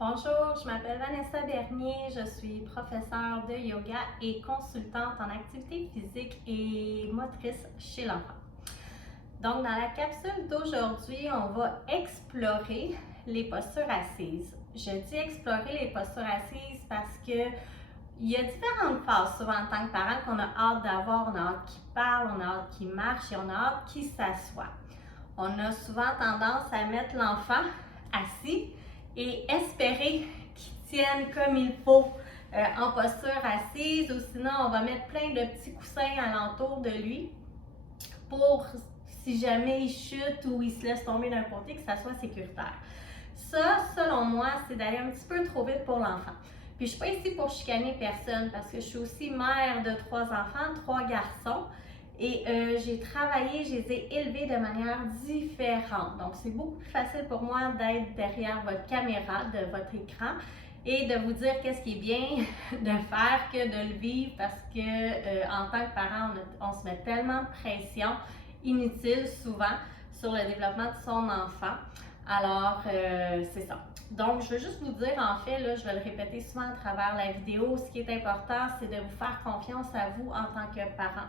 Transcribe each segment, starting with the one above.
Bonjour, je m'appelle Vanessa Bernier, je suis professeure de yoga et consultante en activité physique et motrice chez l'enfant. Donc, dans la capsule d'aujourd'hui, on va explorer les postures assises. Je dis explorer les postures assises parce que il y a différentes phases souvent en tant que parent qu'on a hâte d'avoir. On a hâte qu'ils parlent, on a hâte qu'ils marchent et on a hâte qu'ils s'assoient. On a souvent tendance à mettre l'enfant assis et espérer qu'il tienne comme il faut en posture assise, ou sinon on va mettre plein de petits coussins alentour de lui pour, si jamais il chute ou il se laisse tomber d'un côté, que ça soit sécuritaire. Ça, selon moi, c'est d'aller un petit peu trop vite pour l'enfant. Puis je ne suis pas ici pour chicaner personne parce que je suis aussi mère de 3 enfants, 3 garçons. Et j'ai travaillé, je les ai élevés de manière différente. Donc, c'est beaucoup plus facile pour moi d'être derrière votre caméra, de votre écran, et de vous dire qu'est-ce qui est bien de faire que de le vivre parce que en tant que parent, on se met tellement de pression inutile souvent sur le développement de son enfant. Alors, c'est ça. Donc, je veux juste vous dire, en fait, là, je vais le répéter souvent à travers la vidéo, ce qui est important, c'est de vous faire confiance à vous en tant que parent.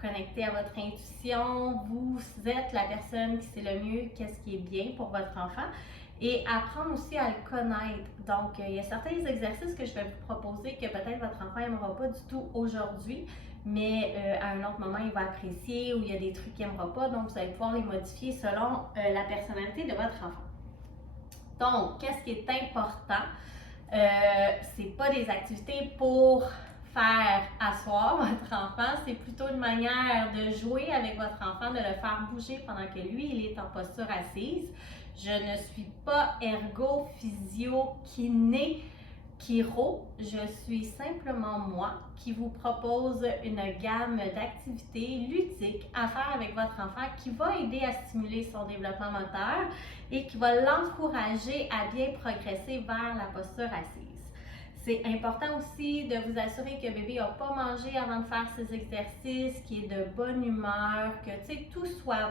Connecter à votre intuition, vous êtes la personne qui sait le mieux qu'est-ce qui est bien pour votre enfant et apprendre aussi à le connaître. Donc, il y a certains exercices que je vais vous proposer que peut-être votre enfant n'aimera pas du tout aujourd'hui, mais à un autre moment, il va apprécier, ou il y a des trucs qu'il n'aimera pas, donc vous allez pouvoir les modifier selon la personnalité de votre enfant. Donc, qu'est-ce qui est important? C'est pas des activités pour faire asseoir votre enfant, c'est plutôt une manière de jouer avec votre enfant, de le faire bouger pendant que lui, il est en posture assise. Je ne suis pas ergo, physio, kiné, chiro. Je suis simplement moi qui vous propose une gamme d'activités ludiques à faire avec votre enfant qui va aider à stimuler son développement moteur et qui va l'encourager à bien progresser vers la posture assise. C'est important aussi de vous assurer que bébé n'a pas mangé avant de faire ses exercices, qu'il est de bonne humeur, que tout soit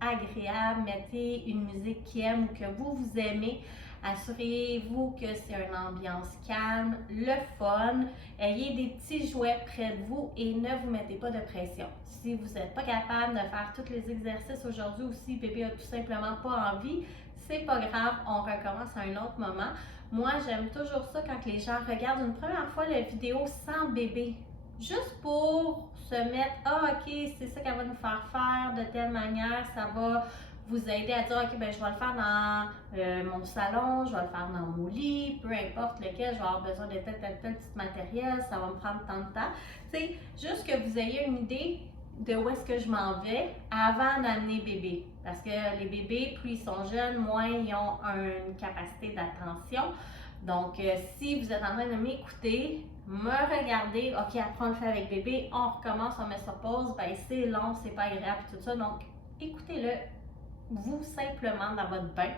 agréable. Mettez une musique qu'il aime ou que vous aimez. Assurez-vous que c'est une ambiance calme, le fun. Ayez des petits jouets près de vous et ne vous mettez pas de pression. Si vous n'êtes pas capable de faire tous les exercices aujourd'hui ou si bébé a tout simplement pas envie, c'est pas grave, on recommence à un autre moment. Moi, j'aime toujours ça quand les gens regardent une première fois la vidéo sans bébé. Juste pour se mettre, ok, c'est ça qu'elle va nous faire de telle manière, ça va vous aider à dire, ok, ben je vais le faire dans mon salon, je vais le faire dans mon lit, peu importe lequel, je vais avoir besoin de tel petit matériel, ça va me prendre tant de temps. C'est juste que vous ayez une idée de où est-ce que je m'en vais avant d'amener bébé. Parce que les bébés, plus ils sont jeunes, moins ils ont une capacité d'attention. Donc, si vous êtes en train de m'écouter, me regarder, ok, après on le fait avec bébé, on recommence, on met sur pause, ben c'est long, c'est pas agréable, tout ça. Donc, écoutez-le, vous simplement dans votre bain,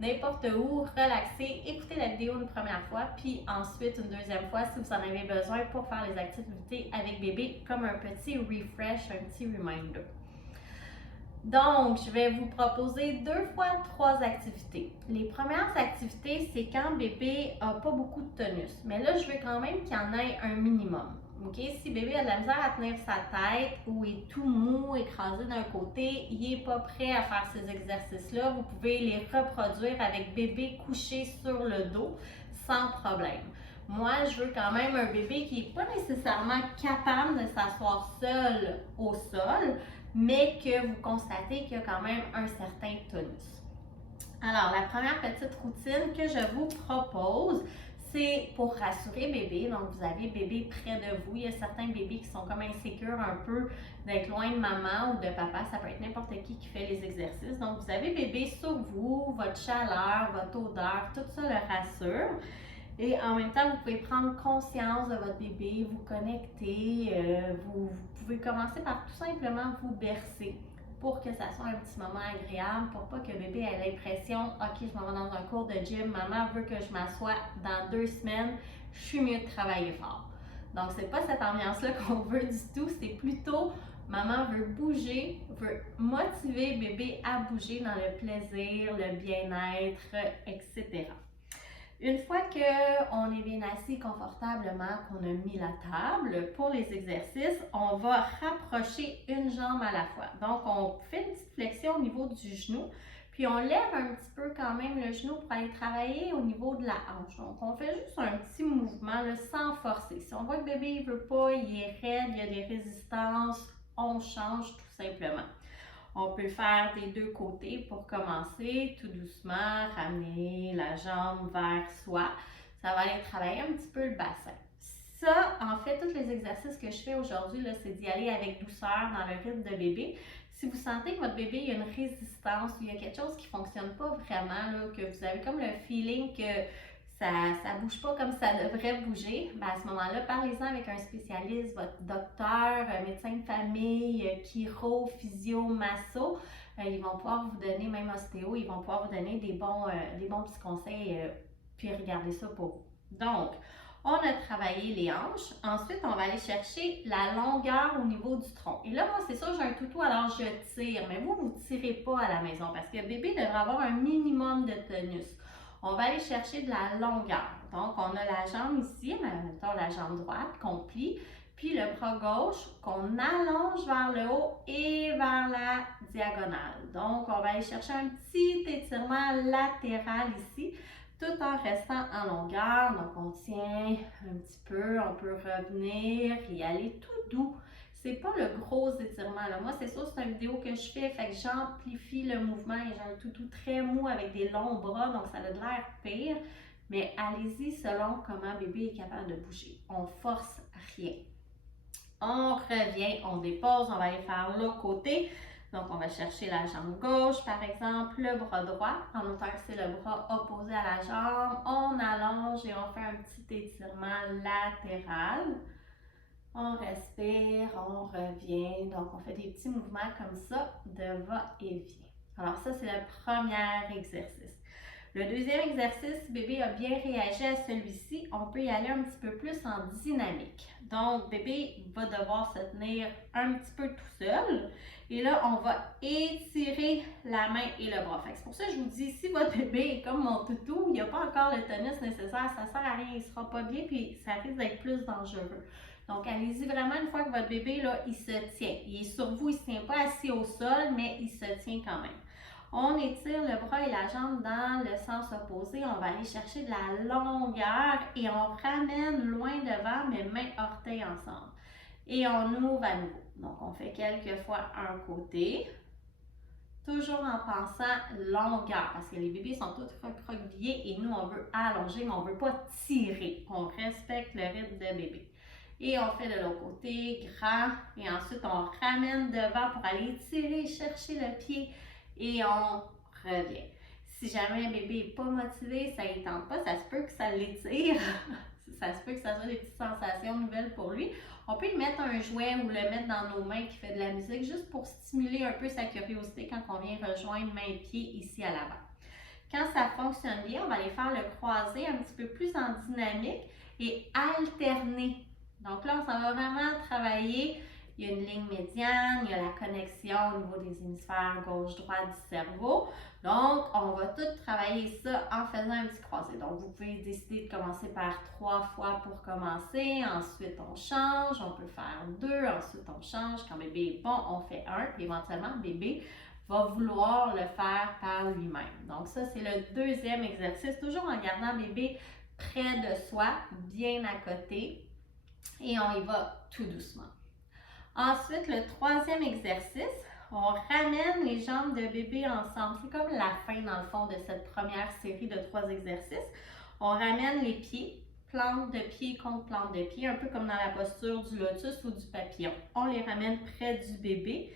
n'importe où, relaxez, écoutez la vidéo une première fois, puis ensuite une deuxième fois si vous en avez besoin pour faire les activités avec bébé comme un petit refresh, un petit reminder. Donc, je vais vous proposer 2 fois 3 activités. Les premières activités, c'est quand bébé n'a pas beaucoup de tonus. Mais là, je veux quand même qu'il y en ait un minimum. Okay? Si bébé a de la misère à tenir sa tête ou est tout mou, écrasé d'un côté, il n'est pas prêt à faire ces exercices-là, vous pouvez les reproduire avec bébé couché sur le dos sans problème. Moi, je veux quand même un bébé qui n'est pas nécessairement capable de s'asseoir seul au sol, mais que vous constatez qu'il y a quand même un certain tonus. Alors, la première petite routine que je vous propose, c'est pour rassurer bébé. Donc, vous avez bébé près de vous. Il y a certains bébés qui sont comme insécures un peu d'être loin de maman ou de papa. Ça peut être n'importe qui fait les exercices. Donc, vous avez bébé sur vous, votre chaleur, votre odeur, tout ça le rassure. Et en même temps, vous pouvez prendre conscience de votre bébé, vous connecter. Vous pouvez commencer par tout simplement vous bercer pour que ça soit un petit moment agréable, pour pas que bébé ait l'impression, ok, je m'en vais dans un cours de gym, maman veut que je m'assoie dans 2 semaines, je suis mieux de travailler fort. Donc, c'est pas cette ambiance-là qu'on veut du tout, c'est plutôt maman veut bouger, veut motiver bébé à bouger dans le plaisir, le bien-être, etc. Une fois qu'on est bien assis confortablement, qu'on a mis la table, pour les exercices, on va rapprocher une jambe à la fois. Donc, on fait une petite flexion au niveau du genou, puis on lève un petit peu quand même le genou pour aller travailler au niveau de la hanche. Donc, on fait juste un petit mouvement là, sans forcer. Si on voit que le bébé ne veut pas, il est raide, il y a des résistances, on change tout simplement. On peut le faire des deux côtés pour commencer, tout doucement, ramener la jambe vers soi. Ça va aller travailler un petit peu le bassin. Ça, en fait, tous les exercices que je fais aujourd'hui, c'est d'y aller avec douceur dans le rythme de bébé. Si vous sentez que votre bébé a une résistance ou il y a quelque chose qui ne fonctionne pas vraiment, là, que vous avez comme le feeling que ça ne bouge pas comme ça devrait bouger, à ce moment-là, parlez-en avec un spécialiste, votre docteur, médecin de famille, chiro, physio, masso. Ils vont pouvoir vous donner, même ostéo, ils vont pouvoir vous donner des bons petits conseils, puis regarder ça pour vous. Donc, on a travaillé les hanches. Ensuite, on va aller chercher la longueur au niveau du tronc. Et là, moi, c'est ça, j'ai un toutou, alors je tire. Mais vous ne tirez pas à la maison parce que le bébé devrait avoir un minimum de tonus. On va aller chercher de la longueur. Donc, on a la jambe ici, mettons la jambe droite qu'on plie, puis le bras gauche qu'on allonge vers le haut et vers la diagonale. Donc, on va aller chercher un petit étirement latéral ici, tout en restant en longueur. Donc, on tient un petit peu, on peut revenir, y aller tout doux. C'est pas le gros étirement là. Moi, c'est ça, c'est une vidéo que je fais, fait que j'amplifie le mouvement et j'ai un toutou très mou avec des longs bras, donc ça a l'air pire. Mais allez-y selon comment bébé est capable de bouger. On force rien. On revient, on dépose, on va aller faire l'autre côté. Donc, on va chercher la jambe gauche, par exemple, le bras droit, en autant que c'est le bras opposé à la jambe. On allonge et on fait un petit étirement latéral. On respire, on revient. Donc, on fait des petits mouvements comme ça de va-et-vient. Alors, ça, c'est le premier exercice. Le deuxième exercice, si bébé a bien réagi à celui-ci, on peut y aller un petit peu plus en dynamique. Donc, bébé va devoir se tenir un petit peu tout seul. Et là, on va étirer la main et le bras. C'est pour ça que je vous dis, si votre bébé est comme mon toutou, il n'y a pas encore le tonus nécessaire, ça ne sert à rien, il ne sera pas bien, puis ça risque d'être plus dangereux. Donc, allez-y vraiment une fois que votre bébé, là, il se tient. Il est sur vous, il ne se tient pas assis au sol, mais il se tient quand même. On étire le bras et la jambe dans le sens opposé. On va aller chercher de la longueur et on ramène loin devant, mais main-orteil ensemble. Et on ouvre à nouveau. Donc, on fait quelques fois un côté. Toujours en pensant longueur, parce que les bébés sont tous recroquevillés et nous, on veut allonger, mais on ne veut pas tirer. On respecte le rythme de bébé. Et on fait de l'autre côté, grand. Et ensuite, on ramène devant pour aller tirer, chercher le pied. Et on revient. Si jamais un bébé n'est pas motivé, ça ne tente pas, ça se peut que ça l'étire. Ça se peut que ça soit des petites sensations nouvelles pour lui. On peut lui mettre un jouet ou le mettre dans nos mains qui fait de la musique juste pour stimuler un peu sa curiosité quand on vient rejoindre main et pied ici à l'avant. Quand ça fonctionne bien, on va aller faire le croisé un petit peu plus en dynamique et alterner. Donc là, on s'en va vraiment travailler. Il y a une ligne médiane, il y a la connexion au niveau des hémisphères gauche-droite du cerveau. Donc, on va tout travailler ça en faisant un petit croisé. Donc, vous pouvez décider de commencer par 3 fois pour commencer. Ensuite, on change. On peut faire 2. Ensuite, on change. Quand bébé est bon, on fait 1. Puis éventuellement, bébé va vouloir le faire par lui-même. Donc, ça, c'est le deuxième exercice. Toujours en gardant bébé près de soi, bien à côté. Et on y va tout doucement. Ensuite, le troisième exercice, on ramène les jambes de bébé ensemble. C'est comme la fin, dans le fond, de cette première série de 3 exercices. On ramène les pieds, plante de pied contre plante de pied, un peu comme dans la posture du lotus ou du papillon. On les ramène près du bébé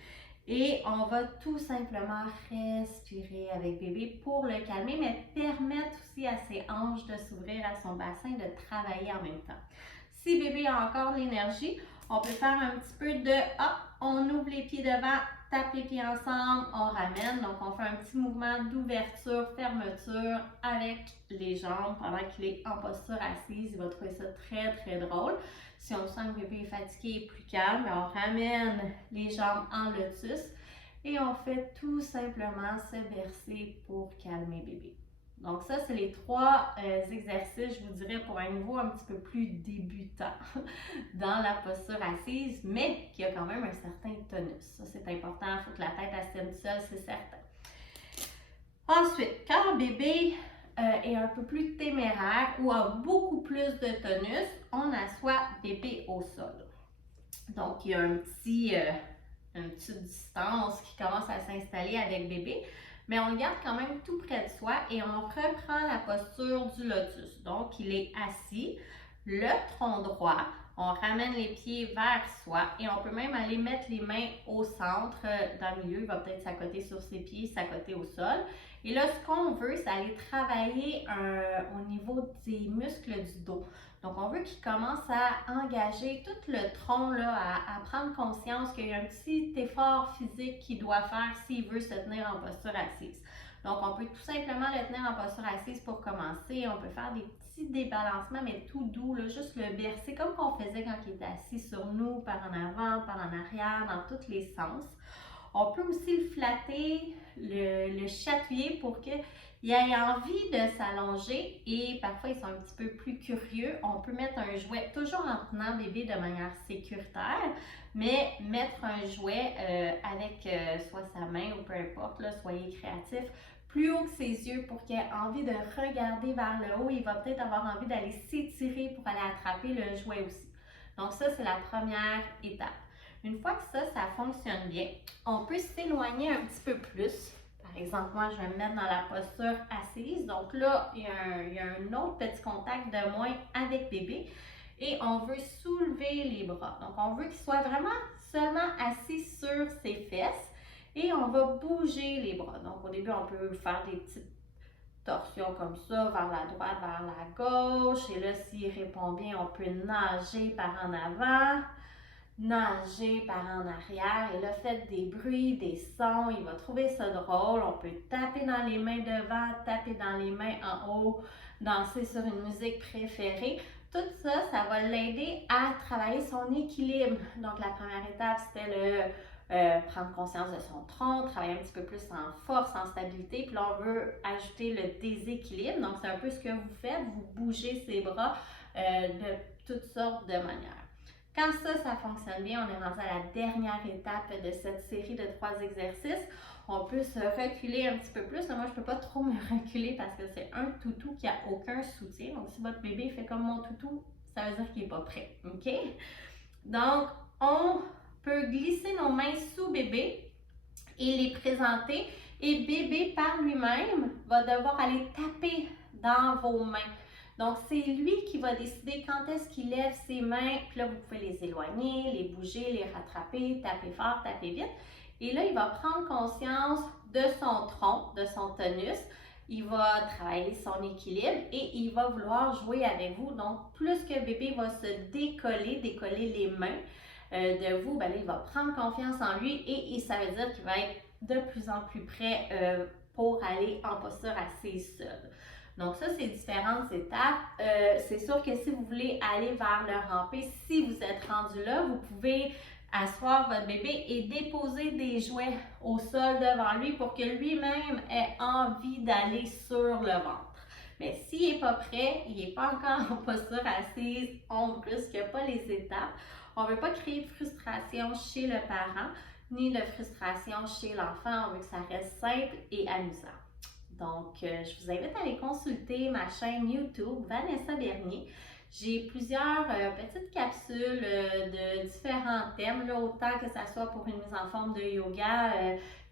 et on va tout simplement respirer avec bébé pour le calmer, mais permettre aussi à ses hanches de s'ouvrir, à son bassin de travailler en même temps. Si bébé a encore l'énergie, on peut faire un petit peu de hop, on ouvre les pieds devant, tape les pieds ensemble, on ramène. Donc, on fait un petit mouvement d'ouverture, fermeture avec les jambes pendant qu'il est en posture assise. Il va trouver ça très, très drôle. Si on sent que le bébé est fatigué et plus calme, on ramène les jambes en lotus et on fait tout simplement se bercer pour calmer bébé. Donc ça, c'est les 3 exercices, je vous dirais, pour un niveau un petit peu plus débutant dans la posture assise, mais qui a quand même un certain tonus. Ça, c'est important, il faut que la tête elle se tienne seule, c'est certain. Ensuite, quand un bébé est un peu plus téméraire ou a beaucoup plus de tonus, on assoit bébé au sol. Donc, il y a une petite distance qui commence à s'installer avec bébé, mais on le garde quand même tout près de soi et on reprend la posture du lotus. Donc, il est assis, le tronc droit, on ramène les pieds vers soi et on peut même aller mettre les mains au centre, dans le milieu, il va peut-être s'accoter sur ses pieds, s'accoter au sol. Et là, ce qu'on veut, c'est aller travailler au niveau des muscles du dos. Donc, on veut qu'il commence à engager tout le tronc, là, à prendre conscience qu'il y a un petit effort physique qu'il doit faire s'il veut se tenir en posture assise. Donc, on peut tout simplement le tenir en posture assise pour commencer. On peut faire des petits débalancements, mais tout doux, là, juste le bercer, comme qu'on faisait quand il était assis sur nous, par en avant, par en arrière, dans tous les sens. On peut aussi le flatter, le chatouiller pour qu'il ait envie de s'allonger et parfois ils sont un petit peu plus curieux. On peut mettre un jouet, toujours en tenant bébé de manière sécuritaire, mais mettre un jouet avec soit sa main ou peu importe, là, soyez créatifs, plus haut que ses yeux pour qu'il ait envie de regarder vers le haut. Il va peut-être avoir envie d'aller s'étirer pour aller attraper le jouet aussi. Donc ça, c'est la première étape. Une fois que ça fonctionne bien, on peut s'éloigner un petit peu plus. Par exemple, moi, je vais me mettre dans la posture assise. Donc là, il y a un autre petit contact de moins avec bébé. Et on veut soulever les bras. Donc, on veut qu'il soit vraiment seulement assis sur ses fesses. Et on va bouger les bras. Donc, au début, on peut faire des petites torsions comme ça, vers la droite, vers la gauche. Et là, s'il répond bien, on peut nager par en avant. Nager par en arrière et là, faites des bruits, des sons, il va trouver ça drôle. On peut taper dans les mains devant, taper dans les mains en haut, danser sur une musique préférée. Tout ça, ça va l'aider à travailler son équilibre. Donc, la première étape, c'était prendre conscience de son tronc, travailler un petit peu plus en force, en stabilité. Puis là, on veut ajouter le déséquilibre. Donc, c'est un peu ce que vous faites. Vous bougez ses bras de toutes sortes de manières. Quand ça fonctionne bien, on est rendu à la dernière étape de cette série de 3 exercices. On peut se reculer un petit peu plus. Moi, je ne peux pas trop me reculer parce que c'est un toutou qui n'a aucun soutien. Donc, si votre bébé fait comme mon toutou, ça veut dire qu'il n'est pas prêt. OK? Donc, on peut glisser nos mains sous bébé et les présenter. Et bébé, par lui-même, va devoir aller taper dans vos mains. Donc, c'est lui qui va décider quand est-ce qu'il lève ses mains. Puis là, vous pouvez les éloigner, les bouger, les rattraper, taper fort, taper vite. Et là, il va prendre conscience de son tronc, de son tonus. Il va travailler son équilibre et il va vouloir jouer avec vous. Donc, plus que bébé va se décoller les mains de vous, ben là, il va prendre confiance en lui et ça veut dire qu'il va être de plus en plus prêt pour aller en posture assise seule. Donc ça, c'est différentes étapes. C'est sûr que si vous voulez aller vers le rampé, si vous êtes rendu là, vous pouvez asseoir votre bébé et déposer des jouets au sol devant lui pour que lui-même ait envie d'aller sur le ventre. Mais s'il n'est pas prêt, il n'est pas encore en posture assise, on brusque pas les étapes. On ne veut pas créer de frustration chez le parent, ni de frustration chez l'enfant. On veut que ça reste simple et amusant. Donc, je vous invite à aller consulter ma chaîne YouTube Vanessa Bernier. J'ai plusieurs petites capsules de différents thèmes, là, autant que ce soit pour une mise en forme de yoga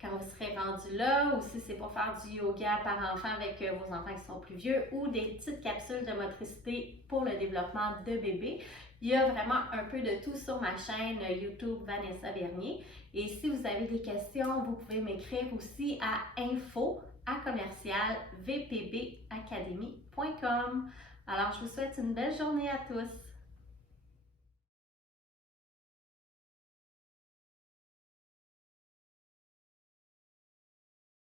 quand vous serez rendu là, ou si c'est pour faire du yoga par enfant avec vos enfants qui sont plus vieux, ou des petites capsules de motricité pour le développement de bébé. Il y a vraiment un peu de tout sur ma chaîne YouTube Vanessa Bernier. Et si vous avez des questions, vous pouvez m'écrire aussi à info@vpbacademy.com. Alors, je vous souhaite une belle journée à tous.